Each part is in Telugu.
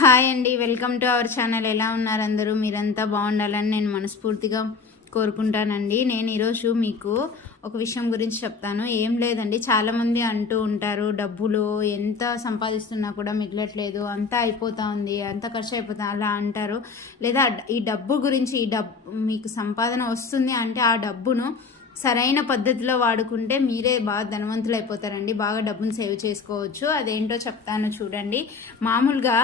హాయ్ అండి. Welcome to our channel. ఎలా ఉన్నారు అందరూ? మీరంతా బాగుండాలని నేను మనస్ఫూర్తిగా కోరుకుంటానండి. నేను ఈరోజు మీకు ఒక విషయం గురించి చెప్తాను. ఏం లేదండి. చాలామంది అంటూ ఉంటారు డబ్బులు ఎంత సంపాదిస్తున్నా కూడా మిగలట్లేదు. అంతా అయిపోతా ఉంది. అంత ఖర్చు అయిపోతా. అలా అంటారు. లేదా ఈ డబ్బు గురించి ఈ డబ్బు మీకు సంపాదన వస్తుంది అంటే ఆ డబ్బును సరైన పద్ధతిలో వాడుకుంటే మీరే బాగా ధనవంతులు అయిపోతారండి బాగా డబ్బును సేవ్ చేసుకోవచ్చు. అదేంటో చెప్తాను చూడండి. మామూలుగా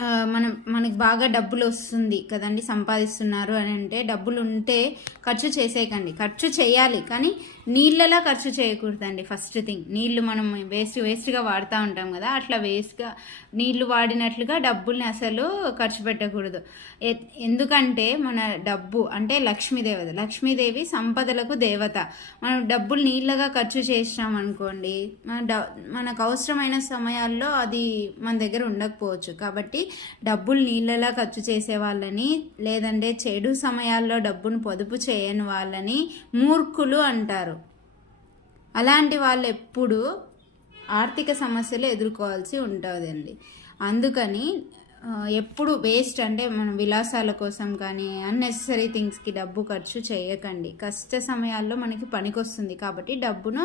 మనం మనకి బాగా డబ్బులు వస్తుంది కదండి సంపాదిస్తున్నారు అని అంటే డబ్బులు ఉంటే ఖర్చు చేసేయకండి. ఖర్చు చేయాలి కానీ నీళ్ళలా ఖర్చు చేయకూడదండి ఫస్ట్ థింగ్ నీళ్ళు మనం వేస్ట్ వేస్ట్గా వాడుతూ ఉంటాం కదా అట్లా వేస్ట్గా నీళ్ళు వాడినట్లుగా డబ్బుల్ని అసలు ఖర్చు పెట్టకూడదు. ఎందుకంటే మన డబ్బు అంటే లక్ష్మీదేవత లక్ష్మీదేవి సంపదలకు దేవత. మనం డబ్బులు నీళ్ళగా ఖర్చు చేసినాం అనుకోండి మన డ- మనకు అవసరమైన సమయాల్లో అది మన దగ్గర ఉండకపోవచ్చు. కాబట్టి డబ్బులు నీళ్ళలా ఖర్చు చేసే వాళ్ళని లేదంటే చెడు సమయాల్లో డబ్బును పొదుపు చేయని వాళ్ళని మూర్ఖులు అంటారు. అలాంటి వాళ్ళు ఎప్పుడు ఆర్థిక సమస్యలు ఎదుర్కోవాల్సి ఉంటుందండి. అందుకని ఎప్పుడు వేస్ట్ అంటే మన విలాసాల కోసం కానీ అన్నెసరీ థింగ్స్కి డబ్బు ఖర్చు చేయకండి. కష్ట సమయాల్లో మనకి పనికొస్తుంది కాబట్టి డబ్బును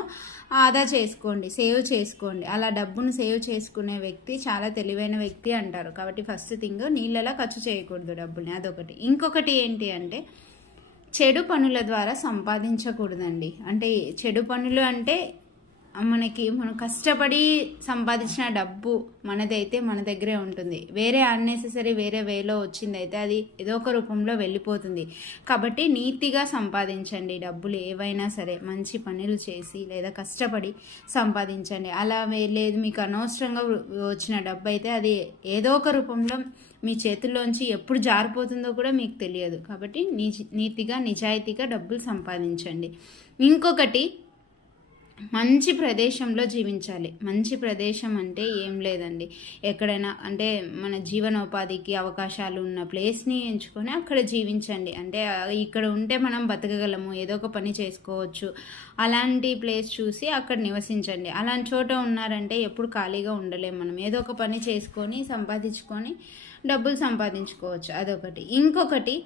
ఆదా చేసుకోండి సేవ్ చేసుకోండి. అలా డబ్బును సేవ్ చేసుకునే వ్యక్తి చాలా తెలివైన వ్యక్తి అంటారు. కాబట్టి ఫస్ట్ థింగ్ నీళ్ళలా ఖర్చు చేయకూడదు డబ్బుని అదొకటి. ఇంకొకటి ఏంటి అంటే చెడు పనుల ద్వారా సంపాదించకూడదండి. అంటే చెడు పనులు అంటే మనకి మనం కష్టపడి సంపాదించిన డబ్బు మనదైతే మన దగ్గరే ఉంటుంది. వేరే అన్నెసెసరీ వేరే వేలో వచ్చిందైతే అది ఏదో ఒక రూపంలో వెళ్ళిపోతుంది. కాబట్టి నీతిగా సంపాదించండి. డబ్బులు ఏవైనా సరే మంచి పనులు చేసి లేదా కష్టపడి సంపాదించండి. అలా లేదు మీకు అనవసరంగా వచ్చిన డబ్బు అయితే అది ఏదో ఒక రూపంలో మీ చేతుల్లోంచి ఎప్పుడు జారిపోతుందో కూడా మీకు తెలియదు. కాబట్టి నీతిగా నిజాయితీగా డబ్బులు సంపాదించండి. ఇంకొకటి మంచి ప్రదేశంలో జీవించాలి. మంచి ప్రదేశం అంటే ఏం లేదండి. ఎక్కడైనా అంటే మన జీవనోపాధికి అవకాశాలు ఉన్న ప్లేస్ని ఎంచుకొని అక్కడ జీవించండి. అంటే ఇక్కడ ఉంటే మనం బతకగలము ఏదో ఒక పని చేసుకోవచ్చు. అలాంటి ప్లేస్ చూసి అక్కడ నివసించండి. అలాంటి చోట ఉన్నారంటే ఎప్పుడు ఖాళీగా ఉండలేము మనం. ఏదో ఒక పని చేసుకొని సంపాదించుకొని డబ్బులు సంపాదించుకోవచ్చు. అదొకటి. ఇంకొకటి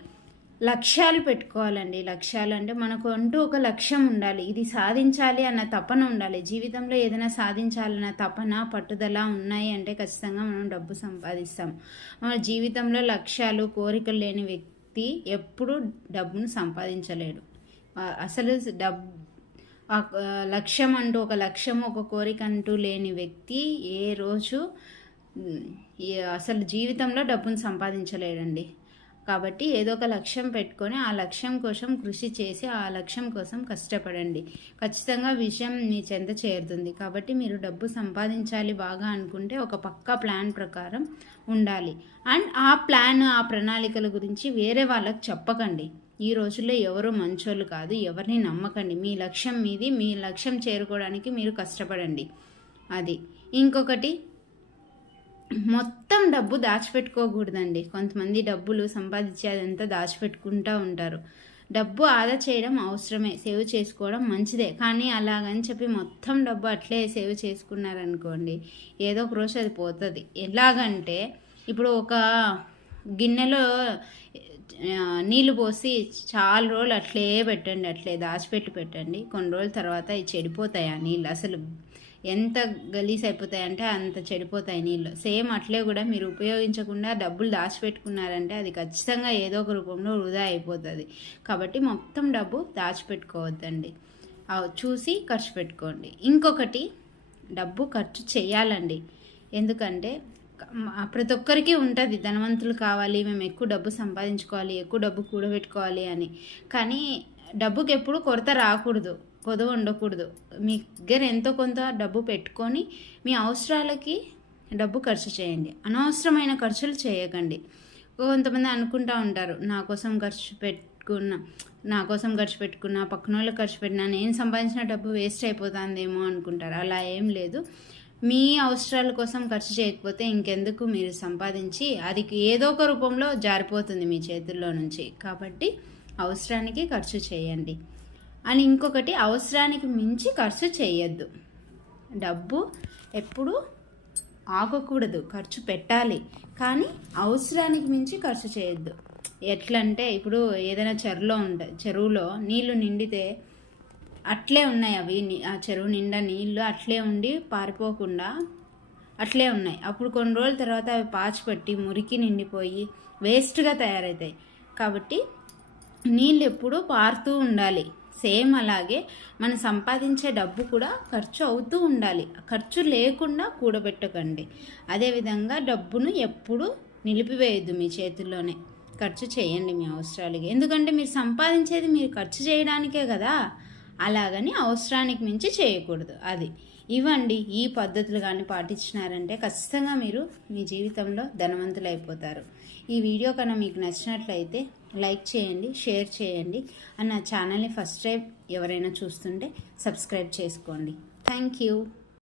లక్ష్యాలు పెట్టుకోవాలండి. లక్ష్యాలు అంటే మనకు అంటూ ఒక లక్ష్యం ఉండాలి. ఇది సాధించాలి అన్న తపన ఉండాలి. జీవితంలో ఏదైనా సాధించాలన్న తపన పట్టుదల ఉన్నాయి అంటే ఖచ్చితంగా మనం డబ్బు సంపాదిస్తాం. మన జీవితంలో లక్ష్యాలు కోరికలు లేని వ్యక్తి ఎప్పుడూ డబ్బును సంపాదించలేడు. అసలు డబ్ లక్ష్యం అంటూ ఒక లక్ష్యం ఒక కోరిక అంటూ లేని వ్యక్తి ఏ రోజు అసలు జీవితంలో డబ్బును సంపాదించలేడండి. కాబట్టి ఏదో ఒక లక్ష్యం పెట్టుకొని ఆ లక్ష్యం కోసం కృషి చేసి ఆ లక్ష్యం కోసం కష్టపడండి. ఖచ్చితంగా విషయం మీ చెంత చేరుతుంది. కాబట్టి మీరు డబ్బు సంపాదించాలి బాగా అనుకుంటే ఒక పక్కా ప్లాన్ ప్రకారం ఉండాలి. అండ్ ఆ ప్లాన్ ఆ ప్రణాళికల గురించి వేరే వాళ్ళకి చెప్పకండి. ఈ రోజుల్లో ఎవరు మంచోళ్ళు కాదు ఎవరిని నమ్మకండి. మీ లక్ష్యం మీది మీ లక్ష్యం చేరుకోవడానికి మీరు కష్టపడండి. అది. ఇంకొకటి మొత్తం డబ్బు దాచిపెట్టుకోకూడదండి. కొంతమంది డబ్బులు సంపాదించి అదంతా దాచిపెట్టుకుంటూ ఉంటారు. డబ్బు ఆదా చేయడం అవసరమే. సేవ్ చేసుకోవడం మంచిదే. కానీ అలాగని చెప్పి మొత్తం డబ్బు అట్లే సేవ్ చేసుకున్నారనుకోండి ఏదో ఒక రోజు అది పోతుంది. ఎలాగంటే ఇప్పుడు ఒక గిన్నెలో నీళ్ళు పోసి చాలా రోజులు అట్లే పెట్టండి అట్లే దాచిపెట్టి పెట్టండి. కొన్ని రోజుల తర్వాత అవి చెడిపోతాయి ఆ నీళ్ళు. అసలు ఎంత గలీజ్ అయిపోతాయి అంటే అంత చెడిపోతాయి నీళ్ళు. సేమ్ అట్లే కూడా మీరు ఉపయోగించకుండా డబ్బులు దాచిపెట్టుకున్నారంటే అది ఖచ్చితంగా ఏదో ఒక రూపంలో వృధా అయిపోతుంది. కాబట్టి మొత్తం డబ్బు దాచిపెట్టుకోవద్దండి. చూసి ఖర్చు పెట్టుకోండి. ఇంకొకటి డబ్బు ఖర్చు చేయాలండి. ఎందుకంటే ప్రతి ఒక్కరికి ఉంటుంది. ధనవంతులు కావాలి మేము ఎక్కువ డబ్బు సంపాదించుకోవాలి ఎక్కువ డబ్బు కూడబెట్టుకోవాలి అని. కానీ డబ్బుకి ఎప్పుడు కొరత రాకూడదు. కొదవ ఉండకూడదు. మీ దగ్గర ఎంతో కొంత డబ్బు పెట్టుకొని మీ అవసరాలకి డబ్బు ఖర్చు చేయండి. అనవసరమైన ఖర్చులు చేయకండి. కొంతమంది అనుకుంటా ఉంటారు నా కోసం ఖర్చు పెట్టుకున్న నా కోసం ఖర్చు పెట్టుకున్నా పక్కన వాళ్ళకి ఖర్చు పెట్టినా నేను సంపాదించిన డబ్బు వేస్ట్ అయిపోతుందేమో అనుకుంటారు. అలా ఏం లేదు. మీ అవసరాల కోసం ఖర్చు చేయకపోతే ఇంకెందుకు మీరు సంపాదించి అది ఏదో ఒక రూపంలో జారిపోతుంది మీ చేతుల్లో నుంచి. కాబట్టి అవసరానికి ఖర్చు చేయండి. అని ఇంకొకటి అవసరానికి మించి ఖర్చు చేయొద్దు. డబ్బు ఎప్పుడు ఆగకూడదు ఖర్చు పెట్టాలి. కానీ అవసరానికి మించి ఖర్చు చేయొద్దు. ఎట్లంటే ఇప్పుడు ఏదైనా చెరువులో ఉంటుంది చెరువులో నీళ్ళు నిండితే అట్లే ఉన్నాయి అవి. ఆ చెరువు నిండా నీళ్ళు అట్లే ఉండి పారిపోకుండా అట్లే ఉన్నాయి. అప్పుడు కొన్ని రోజుల తర్వాత అవి పాచిపట్టి మురికి నిండిపోయి వేస్ట్గా తయారవుతాయి కాబట్టి నీళ్ళు ఎప్పుడూ పారుతూ ఉండాలి. సేమ్ అలాగే మనం సంపాదించే డబ్బు కూడా ఖర్చు అవుతూ ఉండాలి. ఖర్చు లేకుండా కూడబెట్టకండి. అదేవిధంగా డబ్బును ఎప్పుడూ నిలిపివేయద్దు మీ చేతుల్లోనే. ఖర్చు చేయండి మీ అవసరాలకి. ఎందుకంటే మీరు సంపాదించేది మీరు ఖర్చు చేయడానికే కదా. అలాగని అవసరానికి మించి చేయకూడదు. అది. ఇవ్వండి. ఈ పద్ధతులు కానీ పాటించినారంటే ఖచ్చితంగా మీరు మీ జీవితంలో ధనవంతులు అయిపోతారు ఈ వీడియో కన్నా మీకు నచ్చినట్లయితే లైక్ చేయండి షేర్ చేయండి. అండ్ నా ఛానల్ని ఫస్ట్ టైం ఎవరైనా చూస్తుంటే సబ్స్క్రైబ్ చేసుకోండి. Thank you.